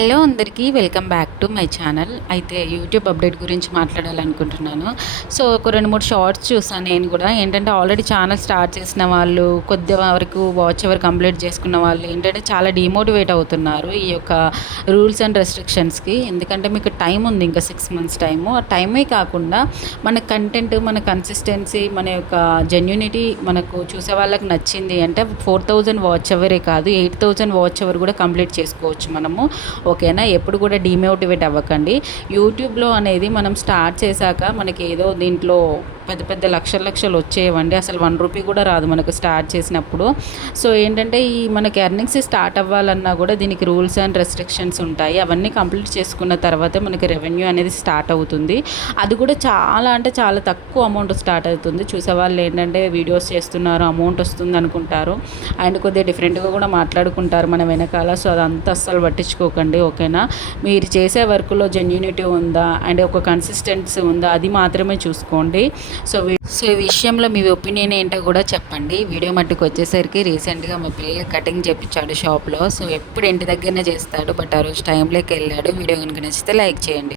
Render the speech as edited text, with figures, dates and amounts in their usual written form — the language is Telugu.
హలో అందరికీ welcome back to my channel. అయితే యూట్యూబ్ అప్డేట్ గురించి మాట్లాడాలనుకుంటున్నాను. సో ఒక 2, 3 షార్ట్స్ చూసాను నేను కూడా. ఏంటంటే ఆల్రెడీ ఛానల్ స్టార్ట్ చేసిన వాళ్ళు, కొద్ది వరకు వాచ్ అవర్ కంప్లీట్ చేసుకున్న వాళ్ళు ఏంటంటే చాలా డీమోటివేట్ అవుతున్నారు ఈ యొక్క రూల్స్ అండ్ రెస్ట్రిక్షన్స్కి. ఎందుకంటే మీకు టైం ఉంది, ఇంకా 6 మంత్స్ టైము. ఆ టైమే కాకుండా మన కంటెంట్, మన కన్సిస్టెన్సీ, మన యొక్క జెన్యూనిటీ మనకు చూసే వాళ్ళకి నచ్చింది అంటే 4000 వాచ్ అవరే కాదు, 8000 వాచ్ అవర్ కూడా కంప్లీట్ చేసుకోవచ్చు మనము. ఓకేనా? ఎప్పుడు కూడా డీమోటివేట్ అవ్వకండి. యూట్యూబ్లో అనేది మనం స్టార్ట్ చేశాక మనకి ఏదో దీంట్లో పెద్ద పెద్ద లక్షలు వచ్చేవండి. అసలు 1 రూపీ కూడా రాదు మనకు స్టార్ట్ చేసినప్పుడు. సో ఏంటంటే ఈ మనకి ఎర్నింగ్స్ స్టార్ట్ అవ్వాలన్నా కూడా దీనికి రూల్స్ అండ్ రెస్ట్రిక్షన్స్ ఉంటాయి. అవన్నీ కంప్లీట్ చేసుకున్న తర్వాతే మనకి రెవెన్యూ అనేది స్టార్ట్ అవుతుంది. అది కూడా చాలా అంటే చాలా తక్కువ అమౌంట్ స్టార్ట్ అవుతుంది. చూసేవాళ్ళు ఏంటంటే వీడియోస్ చేస్తున్నారు, అమౌంట్ వస్తుంది అనుకుంటారు, అండ్ కొద్దిగా డిఫరెంట్గా కూడా మాట్లాడుకుంటారు మన వెనకాల. సో అదంతా అస్సలు పట్టించుకోకండి. ఓకేనా? మీరు చేసే వర్క్లో జెన్యూనిటీ ఉందా అండ్ ఒక కన్సిస్టెన్సీ ఉందా, అది మాత్రమే చూసుకోండి. సో ఈ విషయంలో మీ ఒపీనియన్ ఏంటో కూడా చెప్పండి. వీడియో మట్టుకు వచ్చేసరికి రీసెంట్గా మా పిల్లలు కటింగ్ చేయించాడు షాప్లో. సో ఎప్పుడు ఇంటి దగ్గరనే చేస్తాడు, బట్ ఆ రోజు టైంలోకి వెళ్ళాడు. వీడియో కనుక నచ్చితే లైక్ చేయండి.